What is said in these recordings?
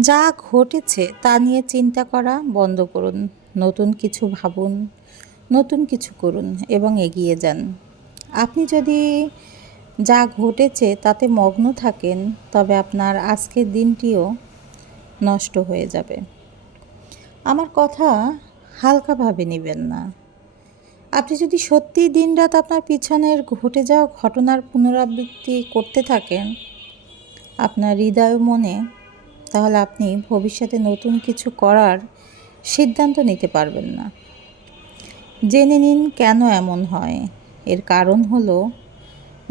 যা ঘটেছে তা নিয়ে চিন্তা করা বন্ধ করুন। নতুন কিছু ভাবুন, নতুন কিছু করুন এবং এগিয়ে যান। আপনি যদি যা ঘটেছে তাতে মগ্ন থাকেন, তবে আপনার আজকের দিনটিও নষ্ট হয়ে যাবে। আমার কথা হালকাভাবে নেবেন না। আপনি যদি সত্যি দিনরাত আপনার পিছনের ঘটে যাওয়া ঘটনার পুনরাবৃত্তি করতে থাকেন, আপনার হৃদয় মনে তাহলে আপনি ভবিষ্যতে নতুন কিছু করার সিদ্ধান্ত নিতে পারবেন না। জেনে নিন কেন এমন হয়। এর কারণ হলো,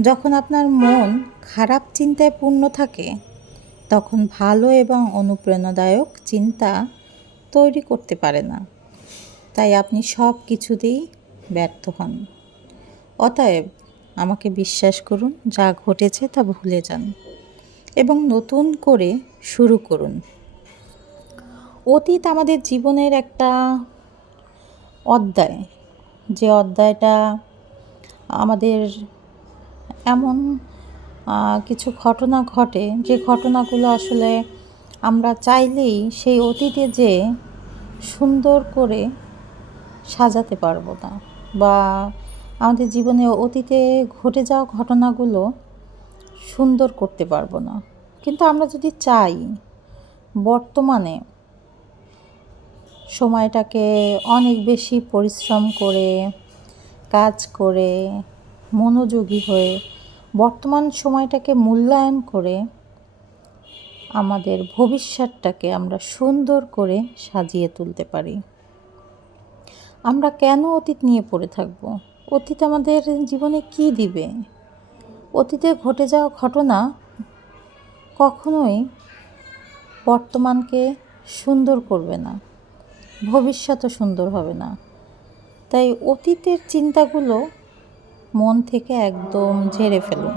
যখন আপনার মন খারাপ চিন্তায় পূর্ণ থাকে, তখন ভালো এবং অনুপ্রেরণাদায়ক চিন্তা তৈরি করতে পারে না। তাই আপনি সব কিছুতেই ব্যর্থ হন। অতএব আমাকে বিশ্বাস করুন, যা ঘটেছে তা ভুলে যান। এবং নতুন করে শুরু করুন। অতীত আমাদের জীবনের একটা অধ্যায়। যে অধ্যায়টা আমাদের এমন কিছু ঘটনা ঘটে, যে ঘটনাগুলো আসলে আমরা চাইলেই সেই অতীতে যে সুন্দর করে সাজাতে পারব না বা আমাদের জীবনে অতীতে ঘটে যাওয়া ঘটনাগুলো সুন্দর করতে পারব না। কিন্তু আমরা যদি চাই, বর্তমানে সময়টাকে অনেক বেশি পরিশ্রম করে, কাজ করে, মনোযোগী হয়ে, বর্তমান সময়টাকে মূল্যায়ন করে আমাদের ভবিষ্যৎটাকে আমরা সুন্দর করে সাজিয়ে তুলতে পারি। আমরা কেন অতীত নিয়ে পড়ে থাকব? অতীত আমাদের জীবনে কি দিবে? অতীতে ঘটে যাওয়া ঘটনা কখনোই বর্তমানকে সুন্দর করবে না, ভবিষ্যতও সুন্দর হবে না। তাই অতীতের চিন্তাগুলো মন থেকে একদম ঝেড়ে ফেলুন।